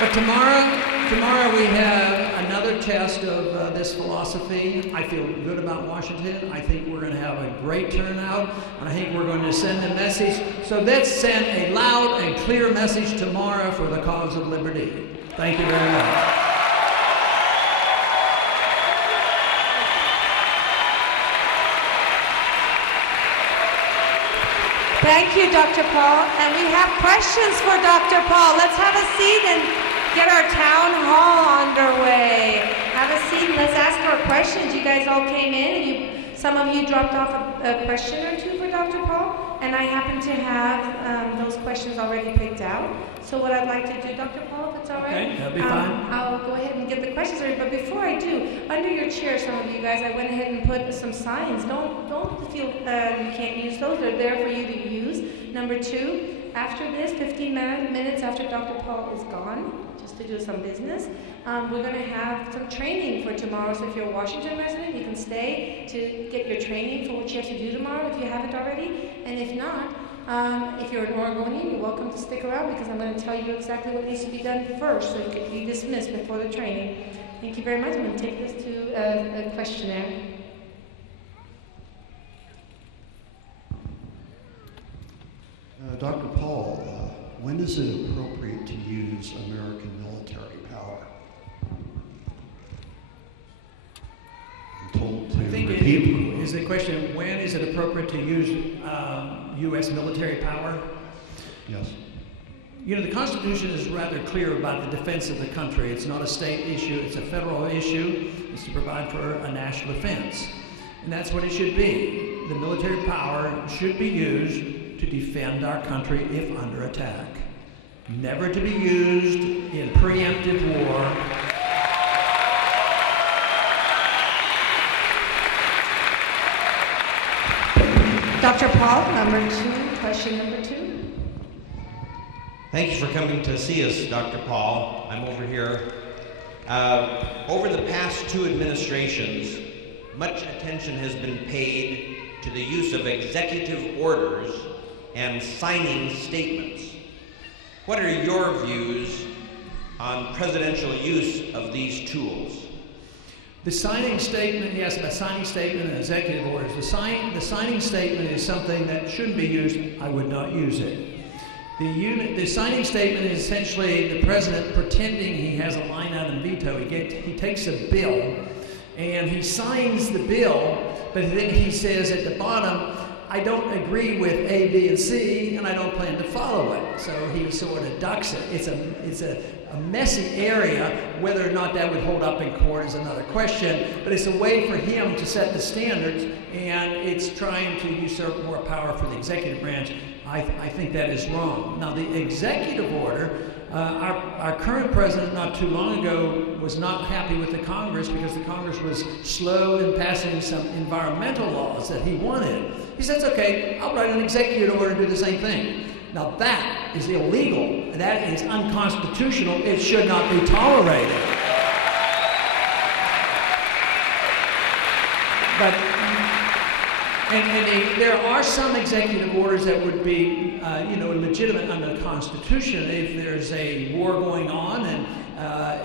But tomorrow we have another test of this philosophy. I feel good about Washington. I think we're going to have a great turnout, and I think we're going to send a message. So let's send a loud and clear message tomorrow for the cause of liberty. Thank you very much. Thank you, Dr. Paul. And we have questions for Dr. Paul. Let's have a seat and get our town hall underway. Have a seat and let's ask our questions. You guys all came in and some of you dropped off a question or two for Dr. Paul, and I happen to have those questions already picked out. So what I'd like to do, Dr. Paul, if it's all right? Okay, that'll be fine. I'll go ahead and get the questions ready, but before I do, under your chair, some of you guys, I went ahead and put some signs. Don't feel you can't use those. They're there for you to use. Number 2, after this, 15 minutes after Dr. Paul is gone, just to do some business, we're going to have some training for tomorrow. So if you're a Washington resident, you can stay to get your training for what you have to do tomorrow if you haven't already. And if not, if you're an Oregonian, you're welcome to stick around because I'm going to tell you exactly what needs to be done first so you can be dismissed before the training. Thank you very much. I'm going to take this to a questionnaire. Dr. Paul, when is it appropriate to use American military power? I'm told to repeat. Is the question, when is it appropriate to use U.S. military power? Yes. You know, the Constitution is rather clear about the defense of the country. It's not a state issue, it's a federal issue. It's to provide for a national defense. And that's what it should be. The military power should be used to defend our country if under attack. Never to be used in preemptive war. Dr. Paul, question number 2. Thank you for coming to see us, Dr. Paul. I'm over here. Over the past 2 administrations, much attention has been paid to the use of executive orders and signing statements. What are your views on presidential use of these tools? The signing statement, yes, a signing statement and executive orders. The signing statement is something that shouldn't be used. I would not use it. The signing statement is essentially the president pretending he has a line out and veto. He takes a bill and he signs the bill, but then he says at the bottom, I don't agree with A, B, and C, and I don't plan to follow it. So he sort of ducks it. It's a messy area. Whether or not that would hold up in court is another question, but it's a way for him to set the standards, and it's trying to usurp more power for the executive branch. I think that is wrong. Now, the executive order, our current president not too long ago was not happy with the Congress because the Congress was slow in passing some environmental laws that he wanted. He says, okay, I'll write an executive order and do the same thing. Now that is illegal. That is unconstitutional. It should not be tolerated. But there are some executive orders that would be, legitimate under the Constitution. If there's a war going on and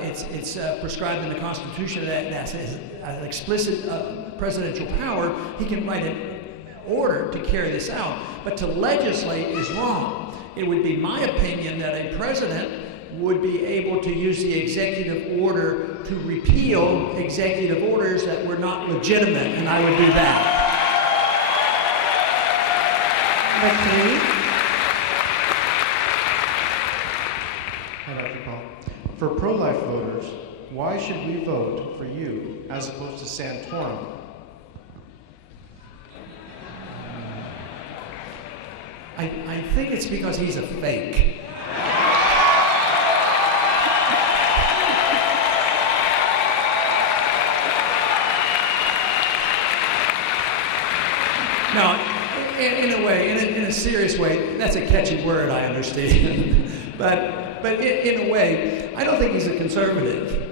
it's prescribed in the Constitution that that's an explicit presidential power, he can write an order to carry this out. But to legislate is wrong. It would be my opinion that a president would be able to use the executive order to repeal executive orders that were not legitimate, and I would do that. Number 3. Hi, Dr. Paul. For pro-life voters, why should we vote for you as opposed to Santorum? I think it's because he's a fake. No, in a way, in a serious way, that's a catchy word, I understand. but in a way, I don't think he's a conservative.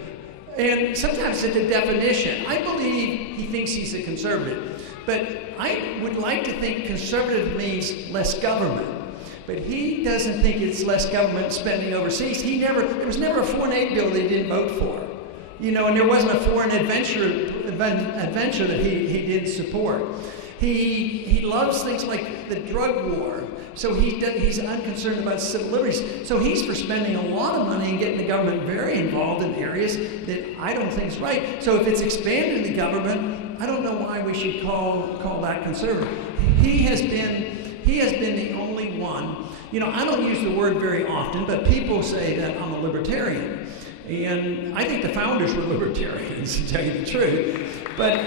And sometimes it's a definition. I believe he thinks he's a conservative. But I would like to think conservative means less government. But he doesn't think it's less government spending overseas. There was never a foreign aid bill that he didn't vote for. You know, and there wasn't a foreign adventure that he didn't support. He loves things like the drug war. So he's unconcerned about civil liberties. So he's for spending a lot of money and getting the government very involved in areas that I don't think is right. So if it's expanding the government, I don't know why we should call that conservative. He has been the only one. You know, I don't use the word very often, but people say that I'm a libertarian. And I think the founders were libertarians, to tell you the truth. But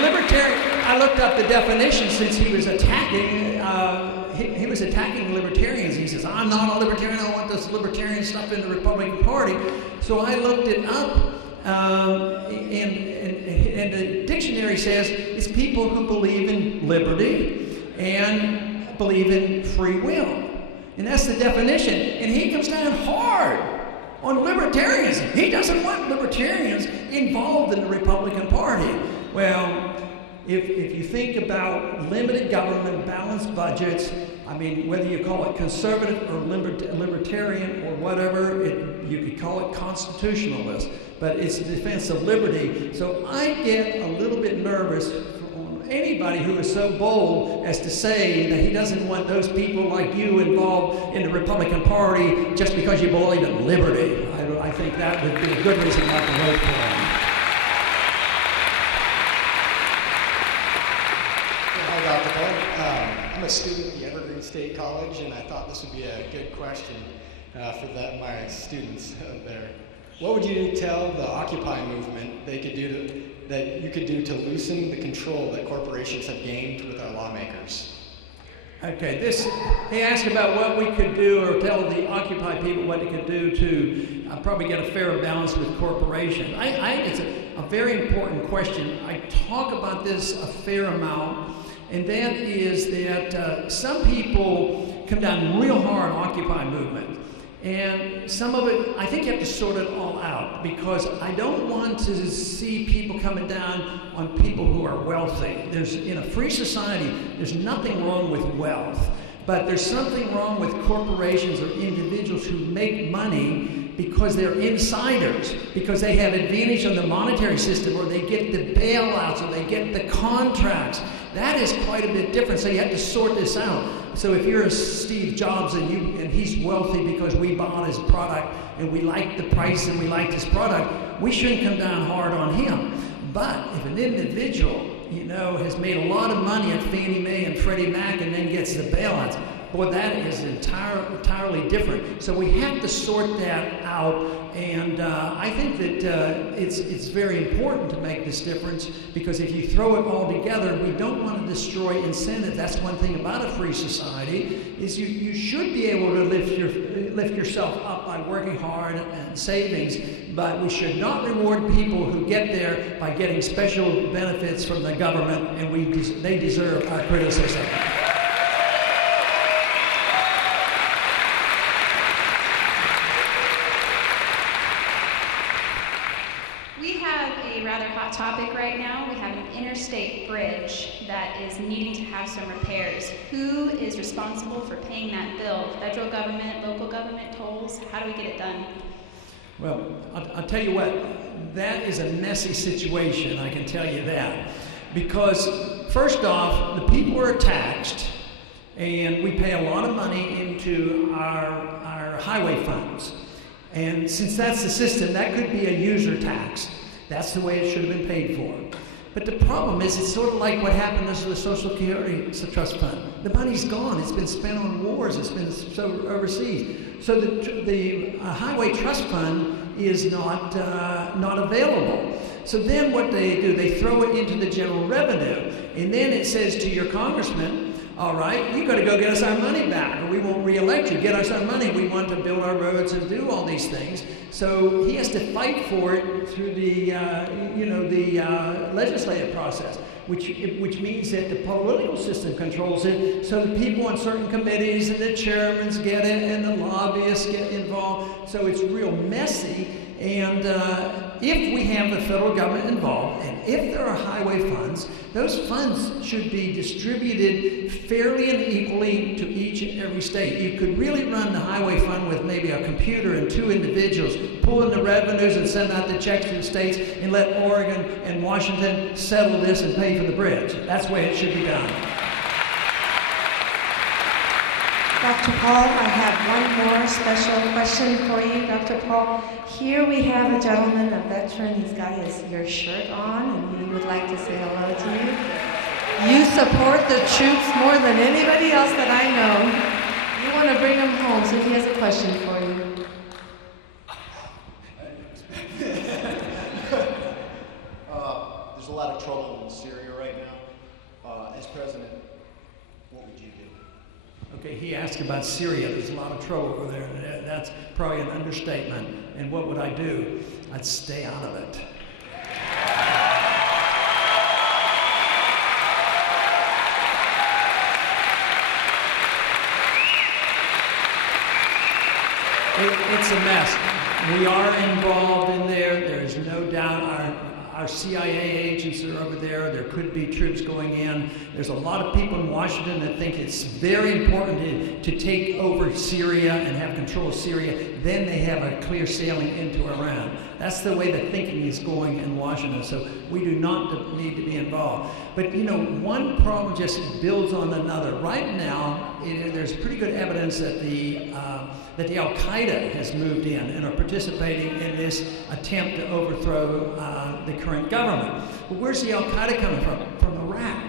libertarian, I looked up the definition since he was attacking, he was attacking libertarians. He says, I'm not a libertarian, I don't want this libertarian stuff in the Republican Party. So I looked it up, and the dictionary says it's people who believe in liberty and believe in free will. And that's the definition. And he comes down hard on libertarians. He doesn't want libertarians involved in the Republican Party. Well, if you think about limited government, balanced budgets, I mean, whether you call it conservative or libertarian or whatever, you could call it constitutionalist, but it's the defense of liberty. So I get a little bit nervous on anybody who is so bold as to say that he doesn't want those people like you involved in the Republican Party just because you believe in liberty. I think that would be a good reason not to vote for him. Dr. Paul. I'm a student at the Evergreen State College, and I thought this would be a good question for my students there. What would you tell the Occupy movement that you could do to loosen the control that corporations have gained with our lawmakers? Okay, he asked about what we could do, or tell the Occupy people what they could do to probably get a fairer balance with corporations. I think it's a very important question. I talk about this a fair amount. And that is that some people come down real hard on Occupy movement. And some of it, I think you have to sort it all out, because I don't want to see people coming down on people who are wealthy. In a free society, there's nothing wrong with wealth, but there's something wrong with corporations or individuals who make money because they're insiders, because they have advantage on the monetary system, or they get the bailouts, or they get the contracts. That is quite a bit different, so you have to sort this out. So if you're a Steve Jobs and he's wealthy because we bought his product and we liked the price and we liked his product, we shouldn't come down hard on him. But if an individual, has made a lot of money at Fannie Mae and Freddie Mac and then gets the bailouts, boy, that is entirely different. So we have to sort that out, and I think that it's very important to make this difference, because if you throw it all together, we don't want to destroy incentive. That's one thing about a free society, is you should be able to lift yourself up by working hard and savings, but we should not reward people who get there by getting special benefits from the government, and they deserve our criticism. Rather hot topic right now. We have an interstate bridge that is needing to have some repairs. Who is responsible for paying that bill? Federal government, local government, tolls? How do we get it done? Well, I'll tell you what, that is a messy situation, I can tell you that. Because first off, the people are taxed, and we pay a lot of money into our highway funds. And since that's the system, that could be a user tax. That's the way it should have been paid for. But the problem is, it's sort of like what happened to the Social Security Trust Fund. The money's gone. It's been spent on wars. It's been so overseas. So the Highway Trust Fund is not available. So then what they do, they throw it into the general revenue. And then it says to your congressman, all right, you got to go get us our money back, or we won't re-elect you. Get us our money. We want to build our roads and do all these things. So he has to fight for it through the legislative process, which means that the political system controls it. So the people on certain committees and the chairmen get it, and the lobbyists get involved. So it's real messy. And if we have the federal government involved, and if there are highway funds, those funds should be distributed fairly and equally to each and every state. You could really run the highway fund with maybe a computer and 2 individuals, pull in the revenues and send out the checks to the states, and let Oregon and Washington settle this and pay for the bridge. That's the way it should be done. Dr. Paul, I have one more special question for you, Dr. Paul. Here we have a gentleman, a veteran. He's got your shirt on, and he would like to say hello to you. You support the troops more than anybody else that I know. You want to bring them home, so he has a question for you. There's a lot of trouble in Syria right now. As president, what would you do? Okay, he asked about Syria. There's a lot of trouble over there. That's probably an understatement. And what would I do? I'd stay out of it. It's a mess. We are involved in there. There's no doubt. Our CIA agents are over there. There could be troops going in. There's a lot of people in Washington that think it's very important to take over Syria and have control of Syria. Then they have a clear sailing into Iran. That's the way the thinking is going in Washington. So we do not need to be involved. But you know, one problem just builds on another. Right now, there's pretty good evidence that the Al-Qaeda has moved in and are participating in this attempt to overthrow the current government. But where's the Al-Qaeda coming from? From Iraq.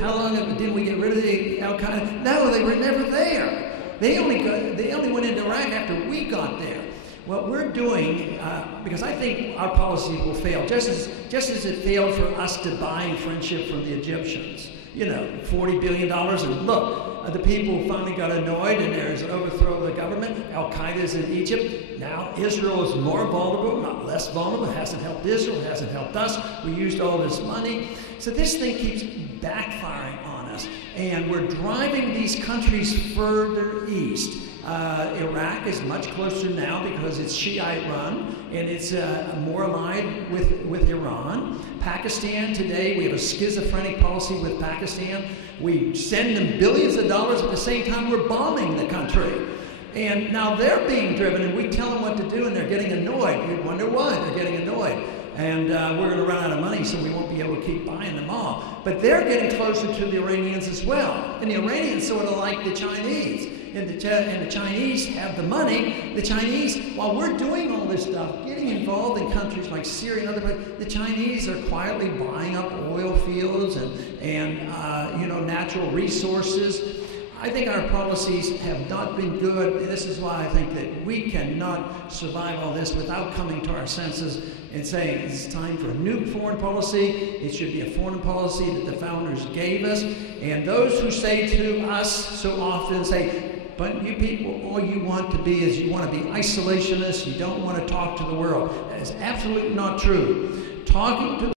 How long did we get rid of the Al-Qaeda? No, they were never there. They only went into Iraq after we got there. What we're doing, because I think our policy will fail, just as it failed for us to buy friendship from the Egyptians. You know, $40 billion, and look, the people finally got annoyed, and there's an overthrow of the government. Al-Qaeda's in Egypt. Now Israel is more vulnerable, not less vulnerable. It hasn't helped Israel, it hasn't helped us. We used all this money. So this thing keeps backfiring on us, and we're driving these countries further east. Iraq is much closer now because it's Shiite run, and it's more aligned with Iran. Pakistan today, we have a schizophrenic policy with Pakistan. We send them billions of dollars at the same time we're bombing the country. And now they're being driven, and we tell them what to do, and they're getting annoyed. You wonder why they're getting annoyed. And we're going to run out of money, so we won't be able to keep buying them all. But they're getting closer to the Iranians as well. And the Iranians sort of like the Chinese. And the Chinese have the money. The Chinese, while we're doing all this stuff, getting involved in countries like Syria and other places, the Chinese are quietly buying up oil fields and natural resources. I think our policies have not been good. This is why I think that we cannot survive all this without coming to our senses and saying it's time for a new foreign policy. It should be a foreign policy that the founders gave us. And those who say to us so often say, but you people, all you want to be is you want to be isolationists. You don't want to talk to the world. That is absolutely not true. Talking to